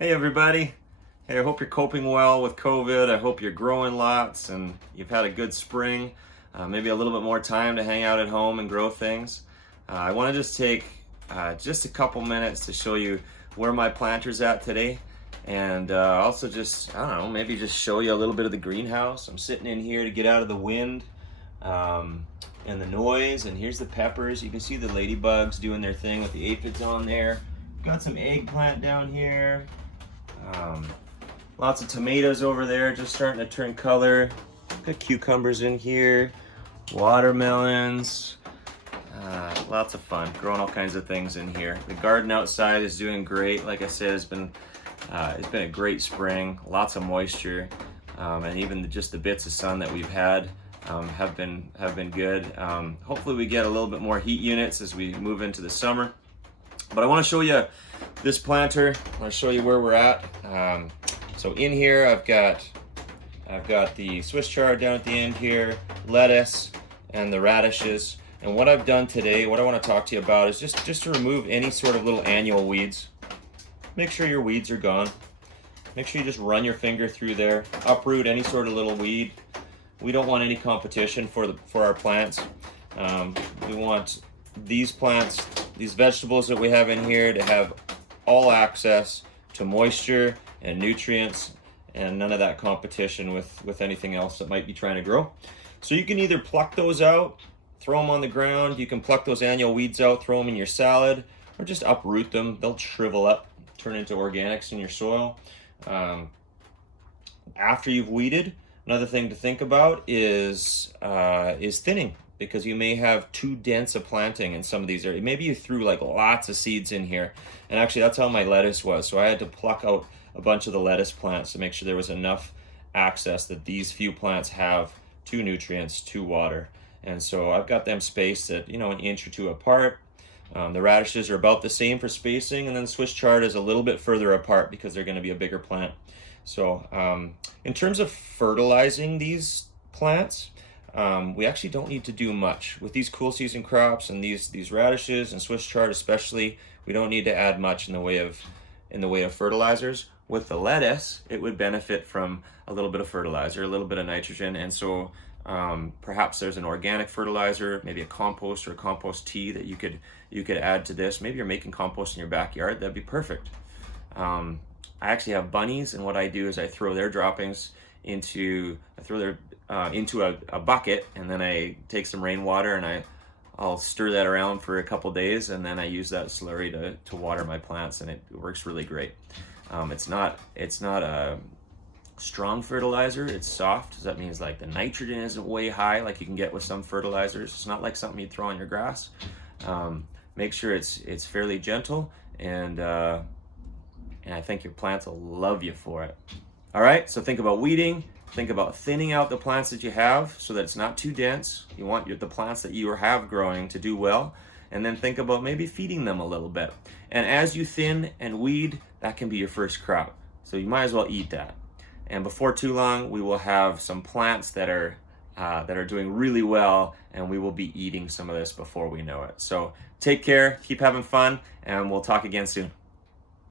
Hey everybody. Hey, I hope you're coping well with COVID. I hope you're growing lots and you've had a good spring. Maybe a little bit more time to hang out at home and grow things. I want to just take just a couple minutes to show you where my planter's at today, and also just, I don't know, maybe just show you a little bit of the greenhouse. I'm sitting in here to get out of the wind and the noise, and here's the peppers. You can see the ladybugs doing their thing with the aphids on there. Got some eggplant down here. Lots of tomatoes over there just starting to turn color. Got cucumbers in here, watermelons, lots of fun, growing all kinds of things in here. The garden outside is doing great. Like I said, it's been a great spring, lots of moisture, and even just the bits of sun that we've had have been good. Hopefully we get a little bit more heat units as we move into the summer. But I want to show you this planter. I want to show you where we're at. So in here, I've got the Swiss chard down at the end here, lettuce, and the radishes. And what I've done today, what I want to talk to you about is just to remove any sort of little annual weeds. Make sure your weeds are gone. Make sure you just run your finger through there, uproot any sort of little weed. We don't want any competition for our plants. We want these plants, these vegetables that we have in here, to have all access to moisture and nutrients, and none of that competition with anything else that might be trying to grow. So you can either pluck those out, throw them on the ground. You can pluck those annual weeds out, throw them in your salad, or just uproot them. They'll shrivel up, turn into organics in your soil. After you've weeded, another thing to think about is thinning, because you may have too dense a planting in some of these areas. Maybe you threw like lots of seeds in here. And actually that's how my lettuce was. So I had to pluck out a bunch of the lettuce plants to make sure there was enough access that these few plants have to nutrients, to water. And so I've got them spaced at, an inch or two apart. The radishes are about the same for spacing, and then the Swiss chard is a little bit further apart because they're going to be a bigger plant. So in terms of fertilizing these plants, we actually don't need to do much. With these cool season crops and these radishes and Swiss chard especially, we don't need to add much in the way of fertilizers. With the lettuce, it would benefit from a little bit of fertilizer, a little bit of nitrogen, and so perhaps there's an organic fertilizer, maybe a compost or a compost tea that you could add to this. Maybe you're making compost in your backyard. That'd be perfect. I actually have bunnies, and what I do is I throw their droppings into a bucket, and then I take some rainwater and I'll stir that around for a couple days, and then I use that slurry to water my plants, and it works really great. It's not a strong fertilizer, it's soft. So that means like the nitrogen isn't way high like you can get with some fertilizers. It's not like something you'd throw on your grass. Make sure it's fairly gentle, and I think your plants will love you for it. All right, so think about weeding. Think about thinning out the plants that you have so that it's not too dense. You want the plants that you have growing to do well. And then think about maybe feeding them a little bit. And as you thin and weed, that can be your first crop. So you might as well eat that. And before too long, we will have some plants that are doing really well, and we will be eating some of this before we know it. So take care, keep having fun, and we'll talk again soon.